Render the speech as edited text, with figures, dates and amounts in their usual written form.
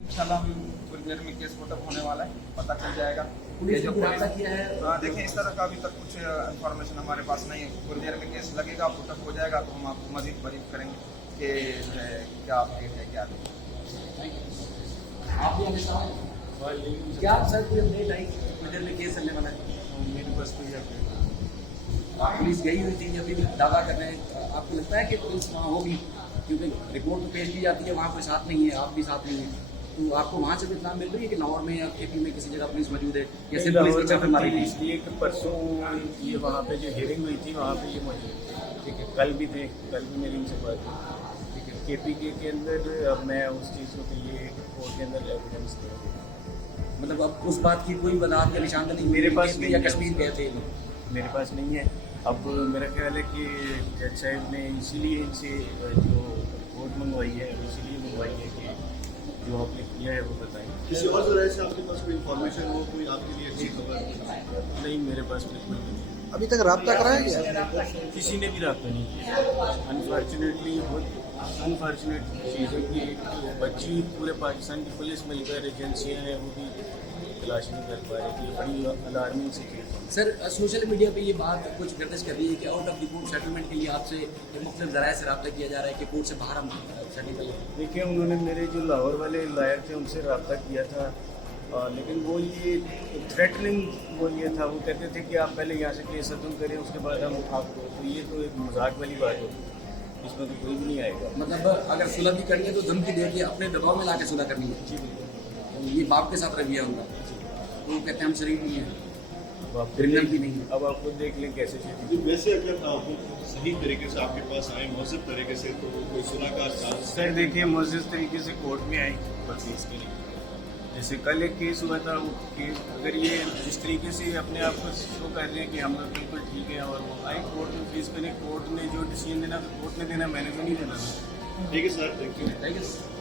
इंशाल्लाह हम थोड़ी देर में केस फोटअप होने वाला है, पता चल जाएगा। पुलिस ने खुलासा किया है। देखें, इस तरह का अभी तक कुछ इन्फॉर्मेशन हमारे पास नहीं है। थोड़ी देर में केस लगेगा, फोटअप हो जाएगा तो हम आपको मजीद ब्रीफ करेंगे कि जो है क्या अपडेट है क्या नहीं। आप भी हमें साथ क्या सर कोई अपडेट आई कुछ देर में केस चलने वाला है? मेरे पास कोई अपडेट आप पुलिस गई हुई थी, अभी भी दावा कर रहे हैं, आपको लगता है कि पुलिस वहाँ होगी? क्योंकि रिपोर्ट तो पेश की जाती है, वहाँ कोई साथ नहीं है, आप भी साथ नहीं है, तो आपको वहाँ से भी इत्तला मिल रही है कि लाहौर में या केपी में किसी जगह पुलिस मौजूद है या सिर्फ पुलिस की छापेमारी मारी गई? इसलिए कि परसों ये वहाँ पे जो हियरिंग हुई थी वहाँ पे ये मौजूद थे, ठीक है। कल भी थे, कल भी मेरी इनसे बात हुई, ठीक है। KPK के अंदर अब मैं उस चीज़ को ये कोर्ट के अंदर एविडेंस दूँगी। मतलब अब उस बात की कोई वजाहत या निशान नहीं मेरे पास KP नहीं या है। कश्मीर गए थे? मेरे पास नहीं है। अब मेरा ख्याल है कि जज साहब ने इसीलिए इनसे जो रिपोर्ट मंगवाई है इसीलिए मंगवाई है कि जो आपने किया है वो बताएं। किसी और तरह से आपके पास कोई इन्फॉर्मेशन हो, कोई आपके लिए अच्छी खबर? नहीं, मेरे पास बिल्कुल भी नहीं है। अभी तक रब्ता कराया गया? किसी ने भी रब्ता नहीं किया। अनफॉर्चुनेटली बहुत अनफॉर्चुनेट चीज़ है कि एक बच्ची पूरे पाकिस्तान की पुलिस मिलकर एजेंसियाँ हैं वो भी तलाश नहीं कर पा रही थी। बड़ी अलार्मिंग सी चीज़ है। सर सोशल मीडिया पे ये बात कुछ गर्दिश कर रही है कि out of the court settlement के लिए आपसे मुख्तलिफ ज़राए से रब्ता किया जा रहा है कि कोर्ट से बाहर हम सेटल कर लें। देखिए, उन्होंने मेरे जो लाहौर वाले लायर थे उनसे रब्ता किया था, लेकिन वो ये थ्रेटनिंग वो ये था, वो कहते थे कि आप पहले यहाँ से केस खत्म करें उसके बाद हम आपको, तो ये तो एक मजाक वाली बात होगी, इसमें तो कोई भी नहीं आएगा। मतलब अगर सुलह भी करनी है तो धमकी दे के अपने दबाव में ला के सुलह करनी है। जी बिल्कुल। तो ये बाप के साथ रवैया होगा, तो वो कहते हैं हम शरीफ नहीं हैं, अब आप क्रिमिनल भी नहीं है। अब आप खुद देख लें कैसे चीज़ें। जो वैसे अगर आप सही तरीके से आपके पास आए, मौजूद तरीके से, तो कोई सुलह का चांस? सर देखिए, मुअज़्ज़ज़ तरीके से कोर्ट में आई केस के लिए, जैसे कल एक केस हुआ था, वो केस अगर ये जिस तरीके से अपने आप को शो कर रहे हैं कि हम लोग बिल्कुल ठीक है और वो आए कोर्ट में फेस करें, कोर्ट ने जो डिसीजन देना था कोर्ट ने देना, मैंने तो नहीं देना। ठीक है सर, थैंक यू। ठीक है।